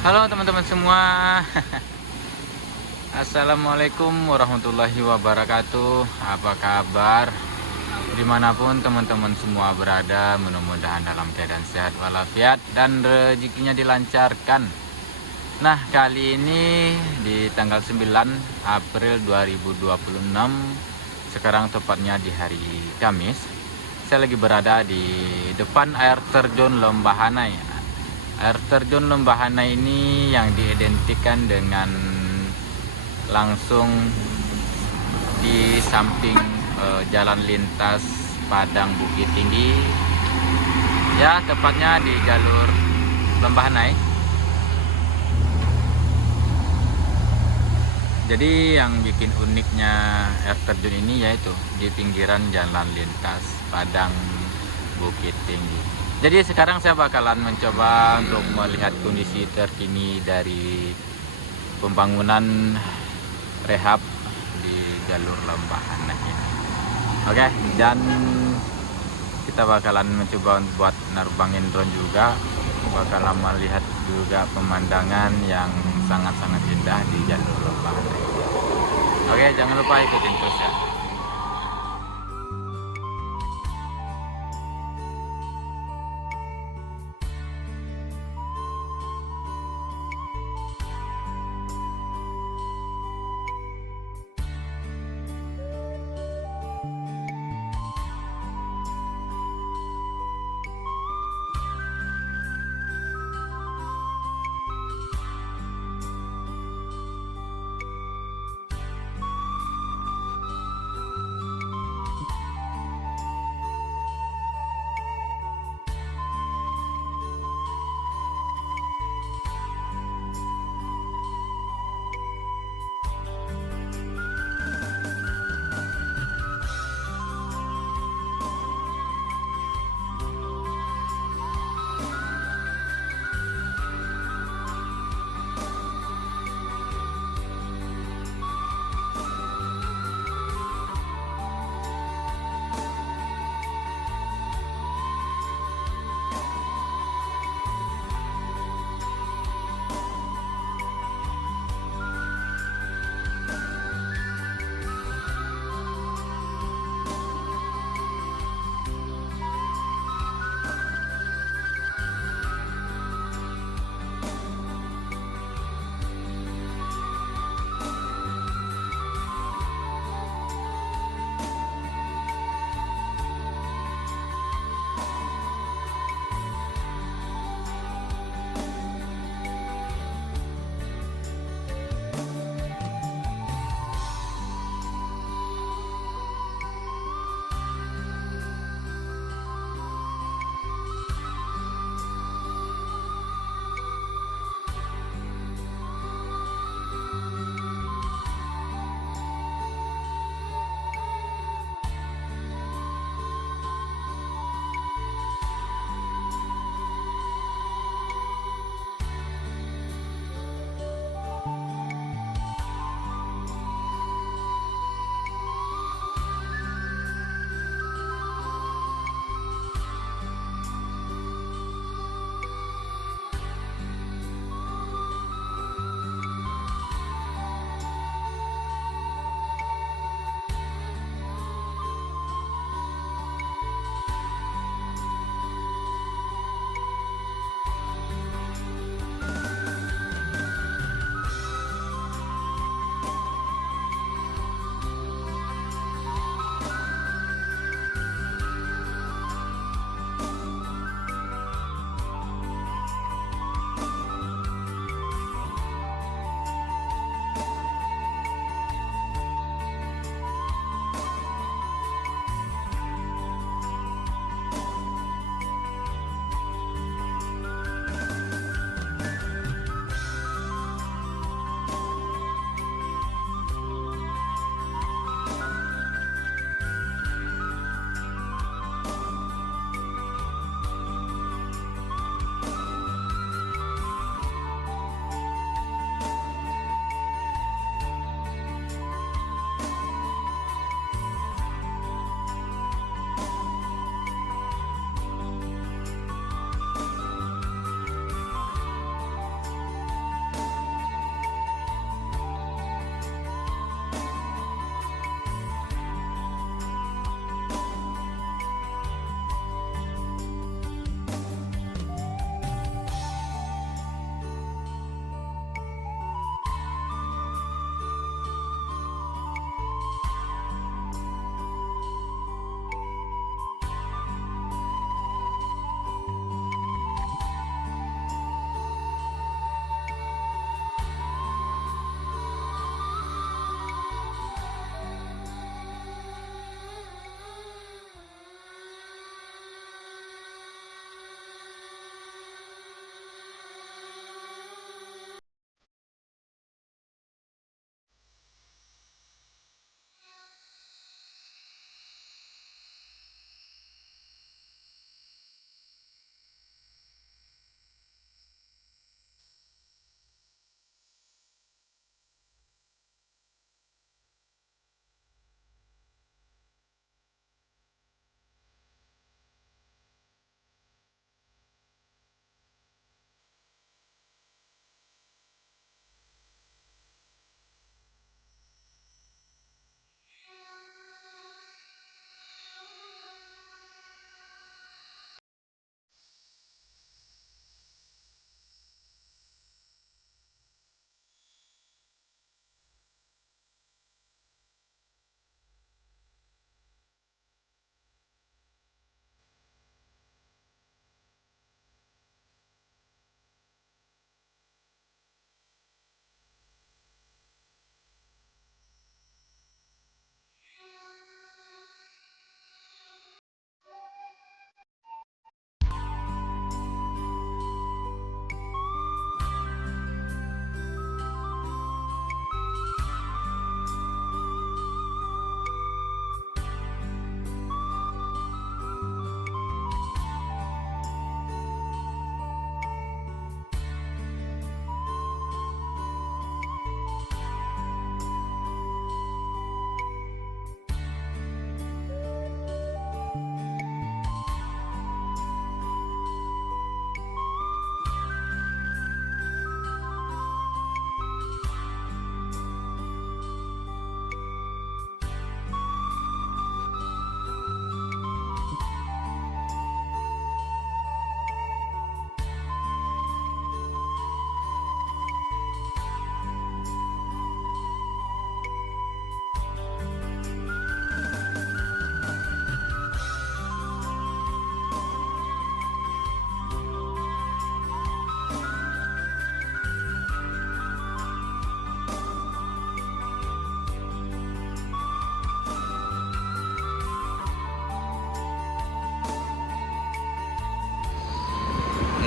Halo teman-teman semua. Assalamualaikum warahmatullahi wabarakatuh. Apa kabar? Dimanapun teman-teman semua berada, mudah-mudahan dalam keadaan sehat walafiat dan rezekinya dilancarkan. Nah, kali ini di tanggal 9 April 2026, sekarang tepatnya di hari Kamis, saya lagi berada di depan air terjun Lembah Hanai. Air terjun Lembah Hanai ini yang diidentikan dengan langsung di samping jalan lintas Padang Bukit Tinggi, ya tepatnya di jalur Lembah Hanai. Jadi yang bikin uniknya air terjun ini yaitu di pinggiran jalan lintas Padang Bukit Tinggi. Jadi sekarang saya bakalan mencoba untuk melihat kondisi terkini dari pembangunan rehab di jalur Lembah Hanai ini. Oke, dan kita bakalan mencoba buat nerbangin drone juga, bakalan melihat juga pemandangan yang sangat-sangat indah di jalur Lembah Hanai. Oke, jangan lupa ikutin terus ya.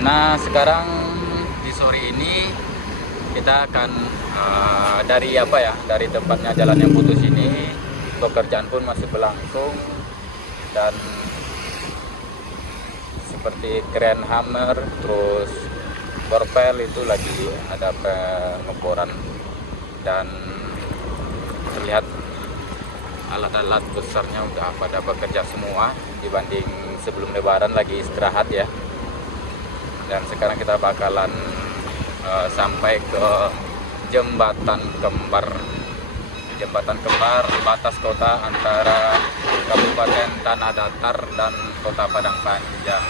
Nah, sekarang di sore ini kita akan dari dari tempatnya jalan yang putus ini, pekerjaan pun masih berlangsung, dan seperti kren hammer, terus borpel itu lagi ada pengeboran, dan terlihat alat-alat besarnya udah pada bekerja semua dibanding sebelum lebaran lagi istirahat ya. Dan sekarang kita bakalan sampai ke jembatan kembar batas kota antara Kabupaten Tanah Datar dan Kota Padang Panjang.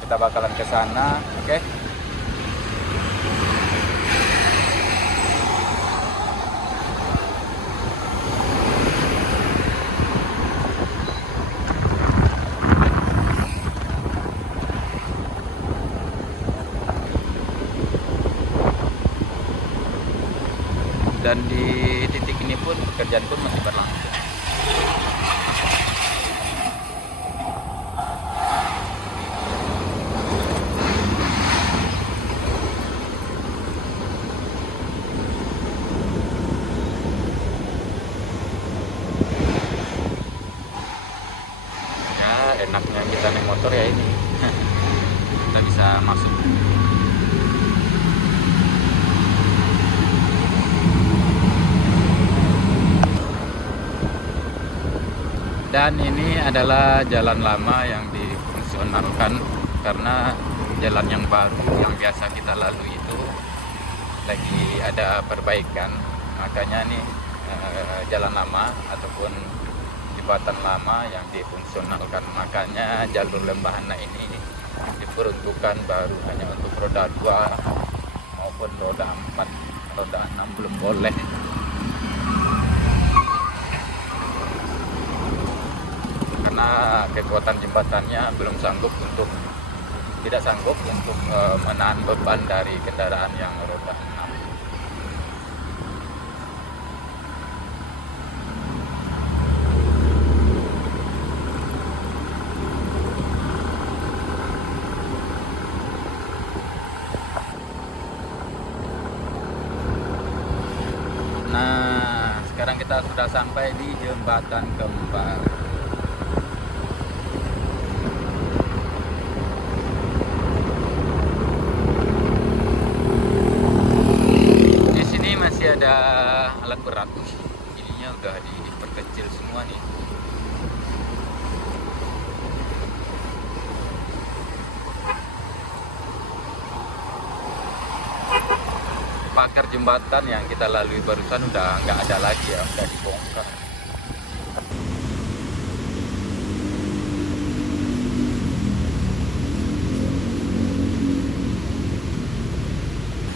Kita bakalan ke sana, oke? Dan di titik ini pun pekerjaan pun masih berlangsung. Ya, enaknya kita naik motor ya ini. Kita bisa masuk. Dan ini adalah jalan lama yang difungsionalkan, karena jalan yang baru yang biasa kita lalui itu lagi ada perbaikan. Makanya nih jalan lama ataupun jembatan lama yang difungsionalkan. Makanya jalur Lembahana ini diperuntukkan baru hanya untuk roda 2 maupun roda 4. Roda 6 belum boleh. Karena kekuatan jembatannya tidak sanggup untuk menahan beban dari kendaraan yang roda 6. Nah, sekarang kita sudah sampai di jembatan kembar. Ada alat berat, ininya udah diperkecil semua nih. Pagar jembatan yang kita lalui barusan udah nggak ada lagi ya, udah dibongkar.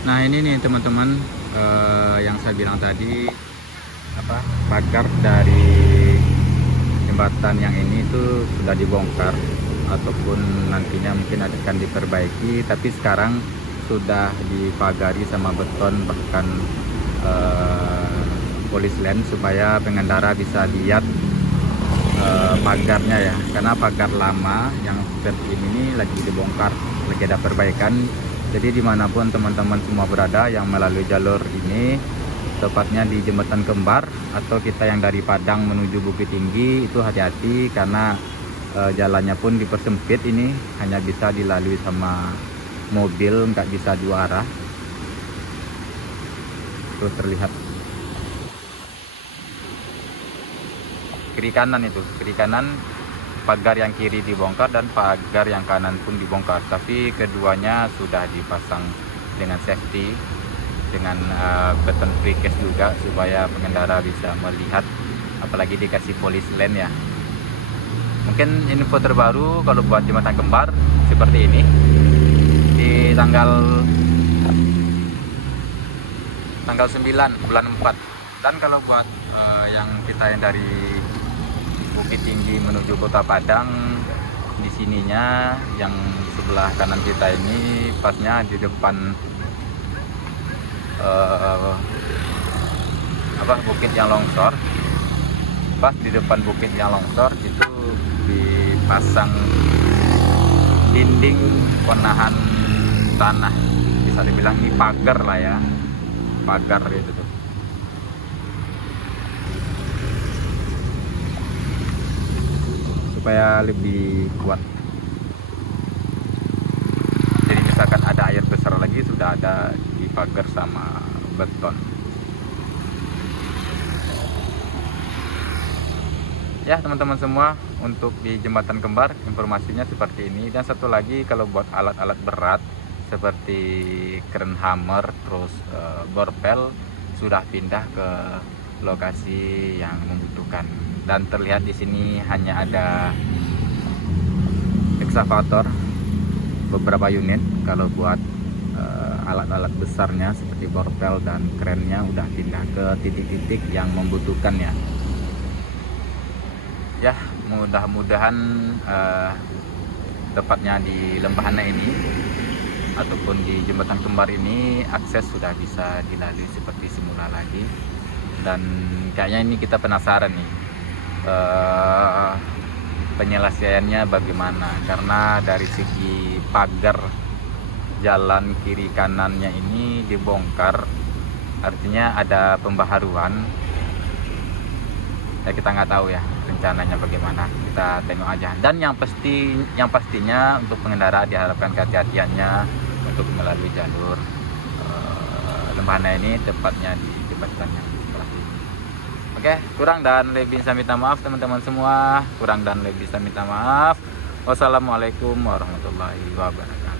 Nah, ini nih teman-teman, yang saya bilang tadi, pagar dari jembatan yang ini tuh sudah dibongkar ataupun nantinya mungkin akan diperbaiki, tapi sekarang sudah dipagari sama beton, bahkan polis line supaya pengendara bisa lihat pagarnya ya, karena pagar lama yang seperti ini lagi dibongkar, lagi ada perbaikan. Jadi dimanapun teman-teman semua berada yang melalui jalur ini, tepatnya di Jembatan Kembar atau kita yang dari Padang menuju Bukit Tinggi, itu hati-hati karena jalannya pun dipersempit, ini hanya bisa dilalui sama mobil, nggak bisa dua arah. Terus terlihat kiri kanan, itu kiri kanan pagar yang kiri dibongkar dan pagar yang kanan pun dibongkar, tapi keduanya sudah dipasang dengan safety, dengan beton precast juga supaya pengendara bisa melihat, apalagi dikasih polis lane ya. Mungkin info terbaru kalau buat Jembatan Kembar seperti ini di tanggal 9 bulan 4. Dan kalau buat yang kita yang dari Bukit Tinggi menuju Kota Padang, di sininya yang sebelah kanan kita ini pasnya di depan bukit yang longsor. Pas di depan bukit yang longsor itu di dipasang dinding penahan tanah, bisa dibilang ini pagar lah ya, pagar itu tuh. Supaya lebih kuat. Jadi misalkan ada air besar lagi sudah ada di pagar sama beton. Ya teman-teman semua, untuk di jembatan kembar informasinya seperti ini. Dan satu lagi, kalau buat alat-alat berat seperti kren hammer terus borpel sudah pindah ke lokasi yang membutuhkan. Dan terlihat di sini hanya ada ekskavator beberapa unit. Kalau buat alat-alat besarnya seperti borpel dan krennya udah pindah ke titik-titik yang membutuhkannya. Ya, mudah-mudahan tepatnya di Lembahana ini ataupun di jembatan kembar ini akses sudah bisa dilalui seperti semula lagi. Dan kayaknya ini kita penasaran nih penyelesaiannya bagaimana, karena dari segi pagar jalan kiri kanannya ini dibongkar, artinya ada pembaharuan. Ya kita nggak tahu ya rencananya bagaimana, kita tengok aja. Dan yang pastinya untuk pengendara diharapkan kehati-hatiannya untuk melalui jalur Lembahana ini, tepatnya di jembatan yang sebelah ini. Oke, kurang dan lebih saya minta maaf teman-teman semua, kurang dan lebih saya minta maaf. Wassalamualaikum warahmatullahi wabarakatuh.